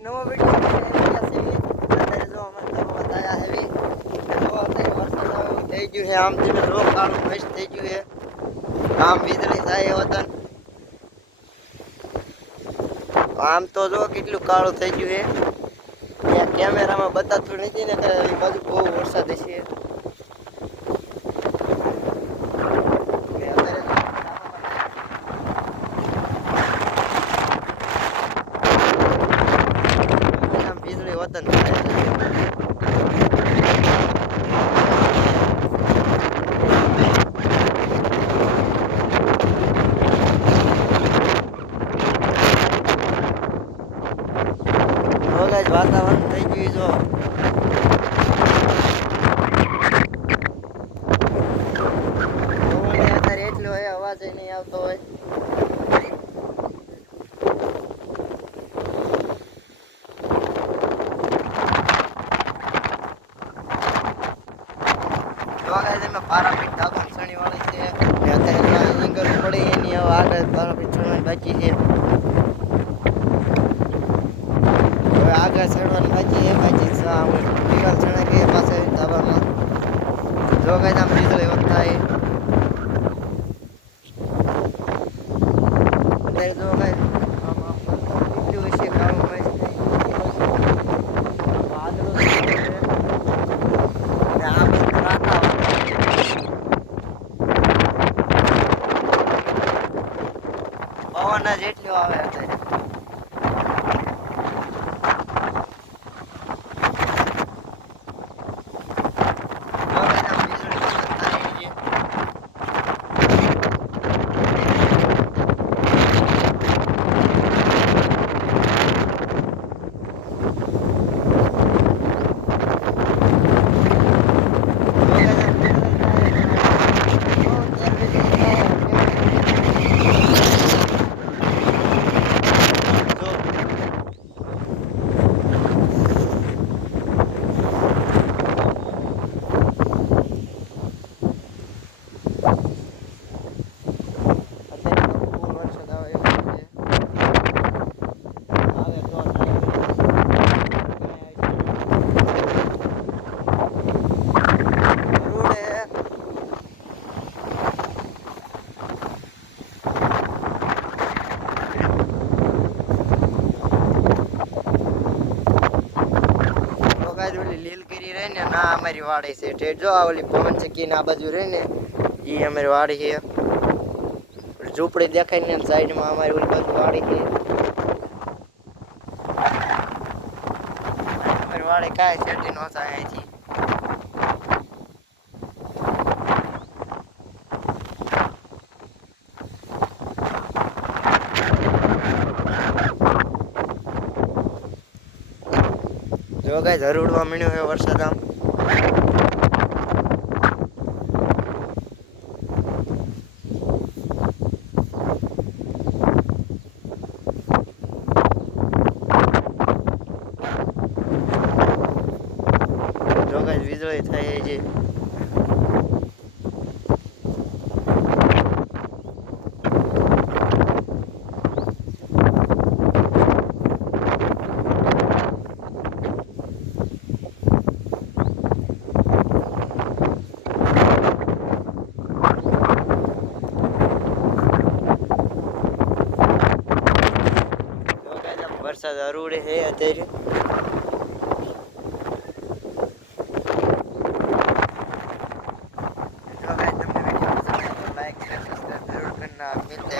નવો વિડીયો અત્યારે જો અમે તો બતાયા હેવી તો અત્યારે વરસાદ આવે થઈ ગયું છે આમ ધીમે રોગ કાળું મસ્ત થઈ ગયું છે આમ વીજળી થાય હોતન આમ તો જો કેટલું કાળું થઈ ગયું છે કેમેરામાં બતાતું નથી ને કે એ બાજુ બહુ વરસાદ છે વીજળી વતન થાય વાતાવરણ થઈ ગયું જો અત્યારે એટલો હોય અવાજ નહીં આવતો હોય પારાપીટ ધાબા ચણી વાળી છે અત્યારે એંગલ પડી એની હવે આગળ પારાપીટ ચણવાની બાકી છે હવે આગળ ચડવાની બાકી છે બાકી દિવાલ ચણે ગઈ પાસે ધાબામાં જો કઈ આમ વીજળી વધતા અત્યારે જો કઈ કેટલું વિશે કાળું મસ્ત વાદળો પવન જ એટલો આવે અત્યારે લીલગીરી રહે ને ના અમારી વાડી છે ઠેઠ જો આ ઓલી પવન ચક્કી ના બાજુ રહે ને એ અમારી વાડી છે ઝૂંપડી દેખાય ને સાઈડમાં અમારી ઓલી બાજુ વાડી છે અમારી વાડી કાંઈ શેરડી નો થાય અહીંથી જો ગાઈસ હરુડવા મળ્યો છે વરસાદ આમ જો ગાઈસ વીજળી થાય છે વરસાદ હરુડે છે અત્યારે लाइक शेयर सब्सक्राइब जरूर करना मिलते हैं